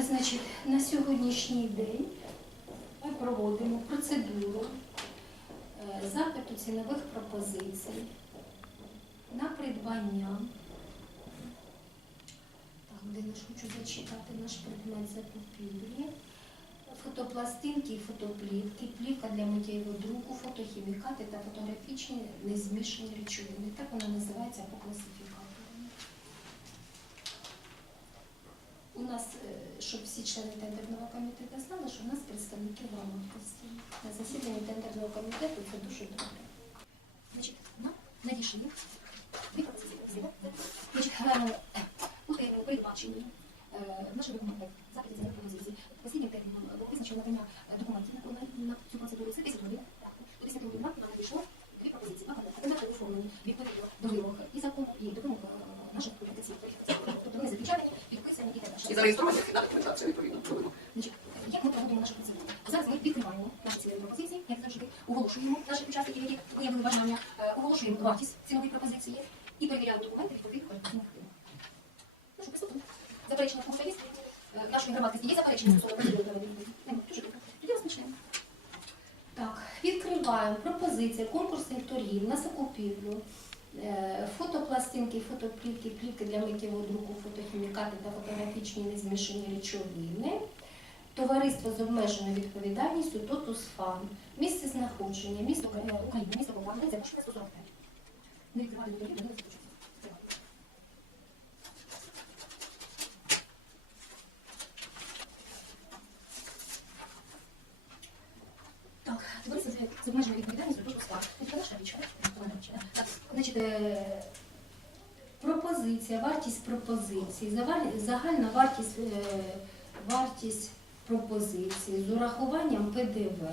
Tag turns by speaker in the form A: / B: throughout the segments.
A: Значить, на сьогоднішній день ми проводимо процедуру е, запиту цінових пропозицій на придбання. Так, де я хочу зачитати наш предмет закупівлі. Фотопластинки, і фотоплівки, плівка для миттєвого друку, фотохімікати та фотографічні незмішані речовини. Так вона називається по класифікатору. У нас, е, щоб всі члени тендерного комітету знали, що у нас представники громадськості. На засіданні тендерного комітету це дуже добре. Значить, нам надійшли дві пропозиції. Значить, е, у терміну передбачені е, документи, за пропозиції. Останнім терміном було визначено надання е, документів на, на, на цю процедуру. Це 10 годин. До 10 годин нам надійшло дві пропозиції. А тепер оформлені відповідно до вимог і закону, і до вимог е, наших кваліфікацій. Тобто вони запечатані, підписані і так далі.
B: і документація відповідно до вимог.
A: Значить, як ми проводимо нашу процедуру? Зараз ми відкриваємо наші цільові пропозиції, як завжди, оголошуємо наших учасників, які виявили бажання, е, оголошуємо вартість цінової пропозиції і перевіряємо документи відповідно кваліфікаційних вимог. Що, приступимо. Заперечення є? Е, Нашої громадськості є заперечення стосовно? Немає. Дуже добре. Тоді розпочнемо. Так, відкриваємо пропозиція конкурсних торгів на закупівлю е, фотопластинки, фотоплівки, плівки для миттєвого друку, фотохімікати та фотографічні незмішані речовини. Товариство з обмеженою відповідальністю Тотус Фан. Місце знаходження, місто Укра- України, місто Полтава, це 145. Не відкривати до не. Так, товариство з- обмеженою відповідальністю Тотус Фан. Подаш річка? Так, значить, е, пропозиція, вартість пропозиції, загальна вартість, е, вартість пропозиції з урахуванням ПДВ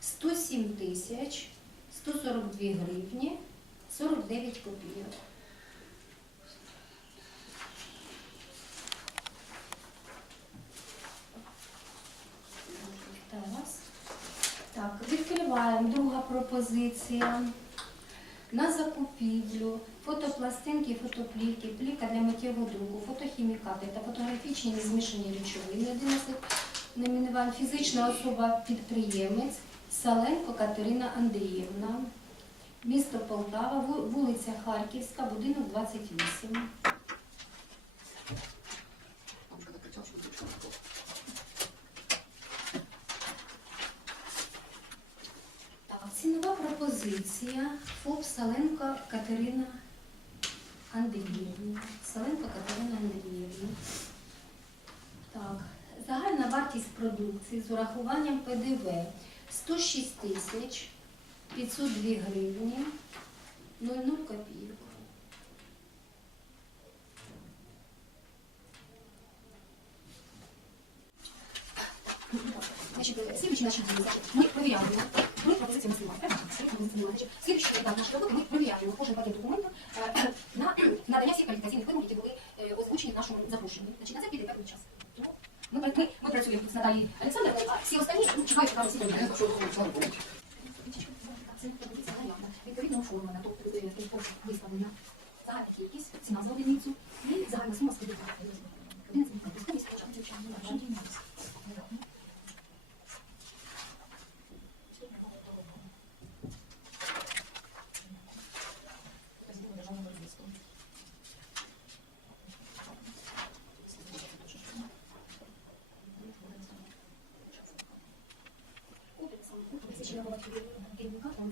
A: 107 тисяч 142 гривні 49 копійок. Так, відкриваємо. Друга пропозиція. На закупівлю фотопластинки, фотоплівки, плівка для миттєвого друку, фотохімікати та фотографічні змішані речовини 11 номінувань. Фізична особа підприємець Саленко Катерина Андріївна. Місто Полтава, вулиця Харківська, будинок 28. Цінова пропозиція ФОП Саленко Катерина Андріївна. Саленко Катерина Андріївна. Так, загальна вартість продукції з урахуванням ПДВ 106 тисяч 502 гривні 00 копійок. Значит, э, следующий наш день, мы проверяем, мы пропозицию не снимаем, правильно? Все пропозиции не снимаем. Следующий этап нашей работы, мы проверяємо кожен пакет документів е, на надання всіх кваліфікаційних вимог, які були е, озвучені в нашому запрошенні. Значить, на це піде певний час. Тому Ми, ми, ми працюємо тут з Наталією Олександрівною, а всі останні ну, чекають на всі
B: Я знаю, що Олександр Павлович.
A: Це пропозиція наявна, відповідно оформлена, тобто е, тобто виставлена за кількість, ціна за одиницю керівника та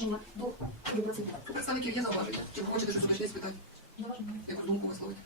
A: зауваження до 20. Представників є зауваження? Чи ви хочете щось значне спитати?
B: Яку думку висловити?